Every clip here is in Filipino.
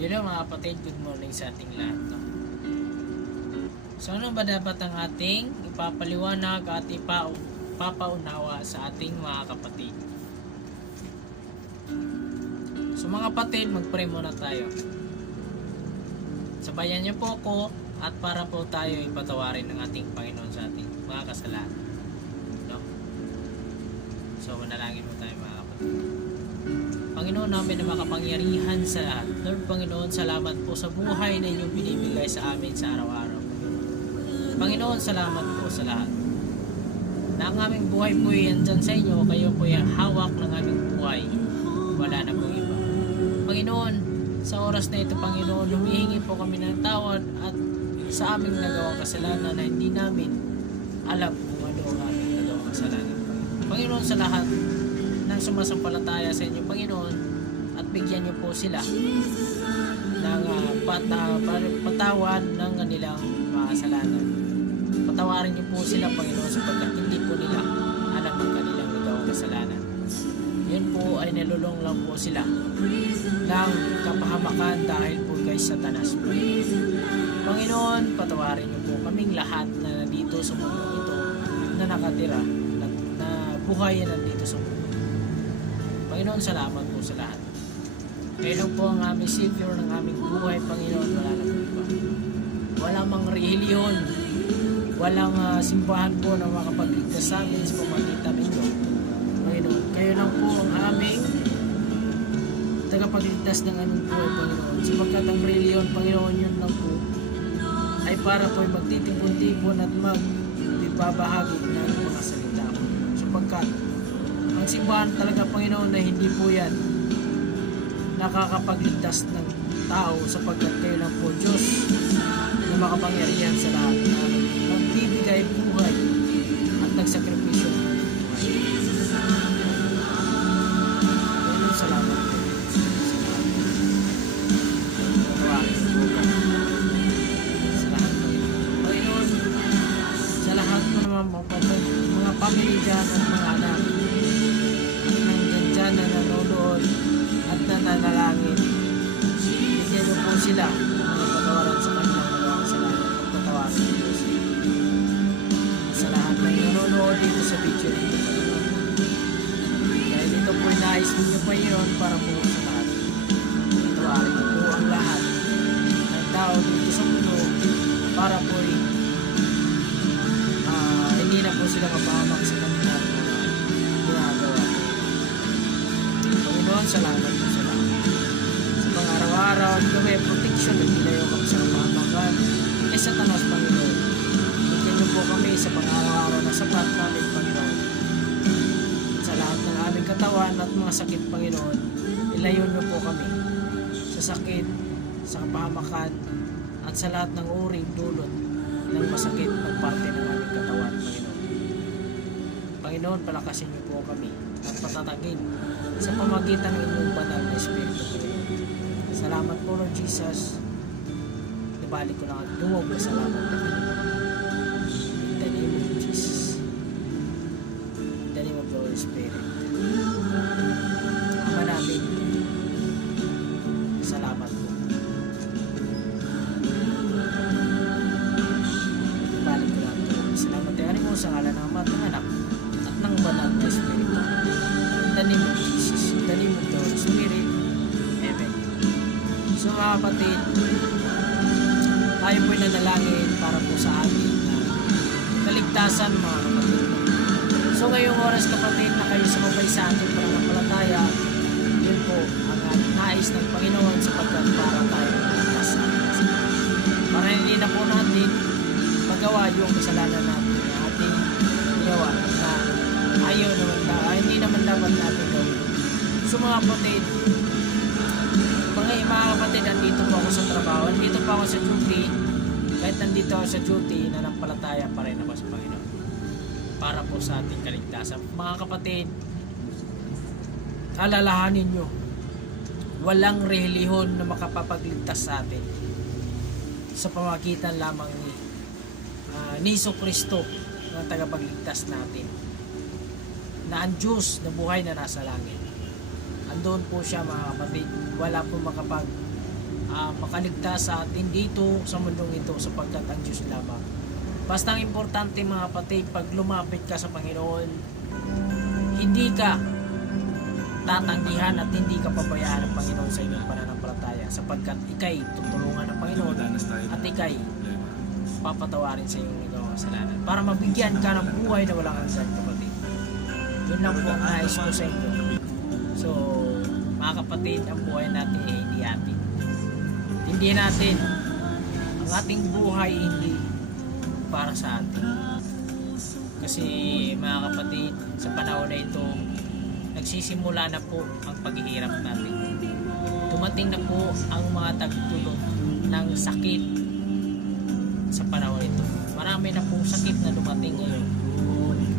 So yun lang mga kapatid, good morning sa ating lahat. No? So ano ba dapat ang ating ipapaliwanag at ipapaunawa sa ating mga kapatid? So mga kapatid, mag-pray muna tayo. Sabayan niyo po ako at para po tayo ipatawarin ng ating Panginoon sa ating mga kasalanan. No? So manalangin mo tayo mga kapatid. Panginoon namin na makapangyarihan sa lahat. Lord Panginoon, salamat po sa buhay na inyong binibigay sa amin sa araw-araw. Panginoon, salamat po sa lahat. Na ang aming buhay po yan dyan sa inyo, kayo po yung hawak ng aming buhay. Wala na pong iba. Panginoon, sa oras na ito, Panginoon, humihingi po kami ng tawad at sa aming nagawang kasalanan na hindi namin alam kung ano ang aming nagawang kasalanan. Panginoon, sa lahat ng sumasampalataya sa inyo, Panginoon, at bigyan niyo po sila ng patawad ng kanilang mga kasalanan. Patawarin niyo po sila, Panginoon, sapagkat hindi po nila alam ang kanilang nagawang kasalanan. Yan po ay nalulong lang po sila ng kapahamakan dahil po kay Satanas, Panginoon, patawarin niyo po kaming lahat na nandito sa mundo ito na nakatira, na buhay na nandito sa mundo. Panginoon, salamat po sa lahat. Kayo lang po ang aming Savior ng aming buhay, Panginoon. Wala na po iba. Walang mga relihiyon, walang simbahan po na makapagligtas sa amin sa pamagitan ninyo. Panginoon, kayo lang po ang aming tagapagligtas ng aming buhay, Panginoon. Sapagkat ang relihiyon, Panginoon, yun lang po ay para po magtitipon-tipon at magbabahagi ng mga salita. Sapagkat ang simbahan talaga, Panginoon, na hindi po yan nakakapagligtas ng tao sapagkat kayo lang po Diyos na makapangyarihan sa lahat na nagbibigay buhay at nagsakripisyo ng buhay. Panginoon, salamat po. Panginoon, sa lahat po naman mga pamilya dyan at mga anak na nanonood at nananalangin, bigyan mo po sila ng patawaran sa kanilang mga kasalanan at patawaran po sila sa lahat ng nanonood dito sa video nito, Panginoon. Dahil ito po nais ninyo pa yun para po sa lahat. Patawarin po ang lahat ng tao dito sa mundo para po hindi na po sila mapahamak sa kanilang mga ginagawa. Panginoon, salamat po sa lahat. Sa mga araw-araw at gawin protection at nilayo kami sa kapahamakan e Satanas, Panginoon. Bigyan niyo po kami sa mga araw-araw na sapat namin, Panginoon. Sa lahat ng aming katawan at mga sakit, Panginoon, ilayo niyo po kami sa sakit, sa kapahamakan at sa lahat ng uring dulot ng masakit ng parte ng aming katawan, Panginoon. Panginoon, palakasin niyo po kami at patatagin sa pamagitan ng inyong banal na Espiritu. Salamat po, Lord Jesus. Nabalik ko lang at duwag na salamat na in the name of Jesus. In the name of the Holy Spirit. Ama namin, salamat po. Nabalik ko lang at duwag na salamat. Tayarin mo sa ngalan ng Ama at ng Anak at ng banal na Espiritu. In the name of Jesus, in the name of the Holy Spirit. Amen. So mga kapatid, tayo po'y nanalangin para po sa ating kaligtasan, mga kapatid. So ngayong oras, kapatid, na kayo sumabay sa ating pananampalataya, yun po ang nais ng Panginoon sapagkat para tayo kaligtas sa ating kasalanan. Para hindi na po natin magawa yung kasalanan natin na ating ginawa na ayaw naman hindi naman dapat natin gawin. So mga kapatid, mga kapatid, nandito po ako sa trabaho, nandito po ako sa duty. Kahit nandito ako sa duty, nanampalataya pa rin ako sa Panginoon para po sa ating kaligtasan. Mga kapatid, alalahanin nyo, walang relihon na makapapagligtas sa atin sa pamagitan lamang ni Jesucristo na tagapagligtas natin, na ang Diyos na buhay na nasa langit. Andun po siya, mga kapatid. Wala po makaligtas sa atin dito sa mundong ito sapagkat ang Diyos lamang. Basta ang importante mga kapatid, pag lumapit ka sa Panginoon, hindi ka tatanggihan at hindi ka pabayaan ng Panginoon sa inyong pananampalataya sapagkat ikay tutulungan ng Panginoon at ikay papatawarin sa iyong ginawang kasalanan para mabigyan ka ng buhay na walang hanggan, kapatid. Yun lang po ang nais ko sa inyo. So mga kapatid, ang buhay natin ay hindi atin. Hindi natin ang ating buhay hindi para sa atin. Kasi mga kapatid, sa panahon na ito, nagsisimula na po ang paghihirap natin. Dumating na po ang mga tagtulong ng sakit sa panahon ito. Marami na pong sakit na dumating ngayon.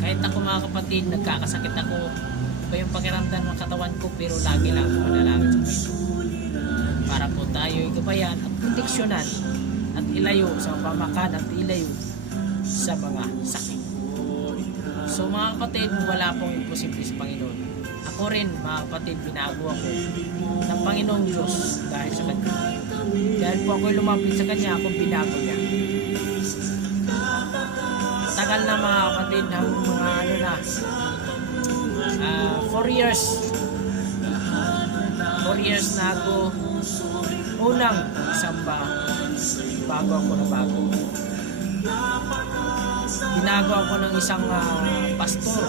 Kahit ako mga kapatid, nagkakasakit ako. Iba yung pakiramdam ng katawan ko, pero lagi lang ako manalangin sa Panginoon. Para po tayo igabayan at proteksyonan at ilayo sa pamakan at ilayo sa mga sakit. So mga kapatid, wala pong imposible sa Panginoon. Ako rin mga kapatid, binago ako ng Panginoong Diyos dahil sa Kanya. Dahil po ako lumapit sa Kanya, ako binago niya. Tagal na mga kapatid, ng mga 4 years. 4 years na ako unang samba bago ako na bago. Binago ako ng isang pastor.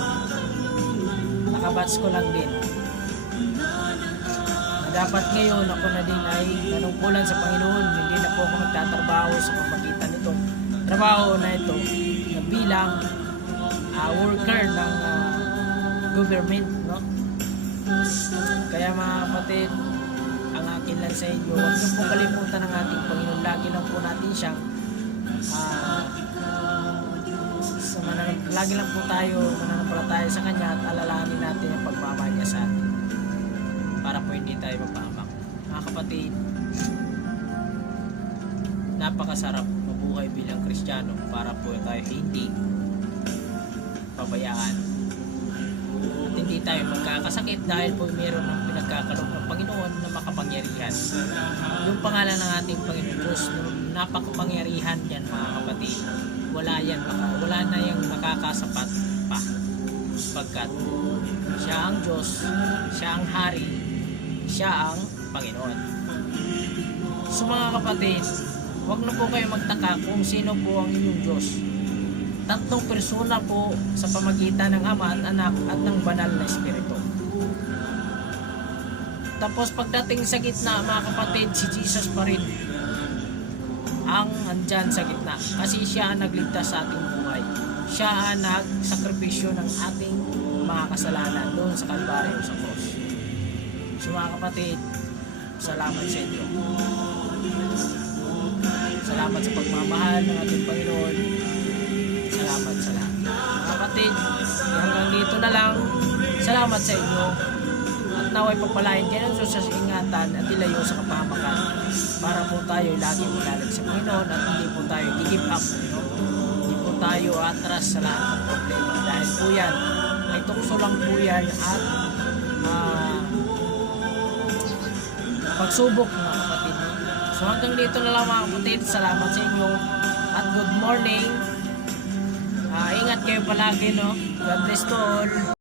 Nakabats ko lang din. Na dapat ngayon ako na din ay nanungkulan sa Panginoon. Hindi na po ako nagtatrabaho sa pamagitan nitong trabaho na ito na bilang worker ng government, no? Kaya mga kapatid, ang akin lang sa inyo, huwag niyo po kalimutan ng ating Panginoon. Lagi lang po natin siyang lagi lang po tayo mananampalataya sa Kanya at alalahanin natin ang pagmamahal niya sa atin para po hindi tayo mapahamak. Mga kapatid, napakasarap mabuhay bilang Kristiyano para po tayo hindi pabayaan at hindi tayo magkakasakit dahil po mayroon ng pinagkakaloob ng Panginoon na makapangyarihan. Yung pangalan ng ating Panginoon Diyos, napakapangyarihan yan mga kapatid. Wala na yung makakasapat pa pagkat siya ang Diyos, siya ang Hari, siya ang Panginoon. So mga kapatid, huwag na po kayo magtaka kung sino po ang inyong Diyos. 3 persona po sa pamagitan ng Ama at Anak at ng Banal na Espiritu. Tapos pagdating sa gitna mga kapatid, si Jesus pa rin ang andyan sa gitna kasi siya ang nagligtas sa ating buhay. Siya ang nagsakripisyo ng ating mga kasalanan doon sa Kalbaryo sa cross. So mga kapatid, salamat sa inyo. Salamat sa pagmamahal ng ating Panginoon. Salamat sa lahat. Mga kapatid, hanggang dito na lang. Salamat sa inyo. At naway pagpalain kayo ng Diyos sa ingatan at ilayo sa kapahamakan para po tayo lagi malalag sa Panginoon at hindi po tayo give up. Hindi po tayo atras sa lahat ng problema dahil po yan may tukso lang po yan at pagsubok mga kapatid. So hanggang dito na lang mga kapatid. Salamat sa inyo at good morning. Ingat kayo palagi, no? God bless to all.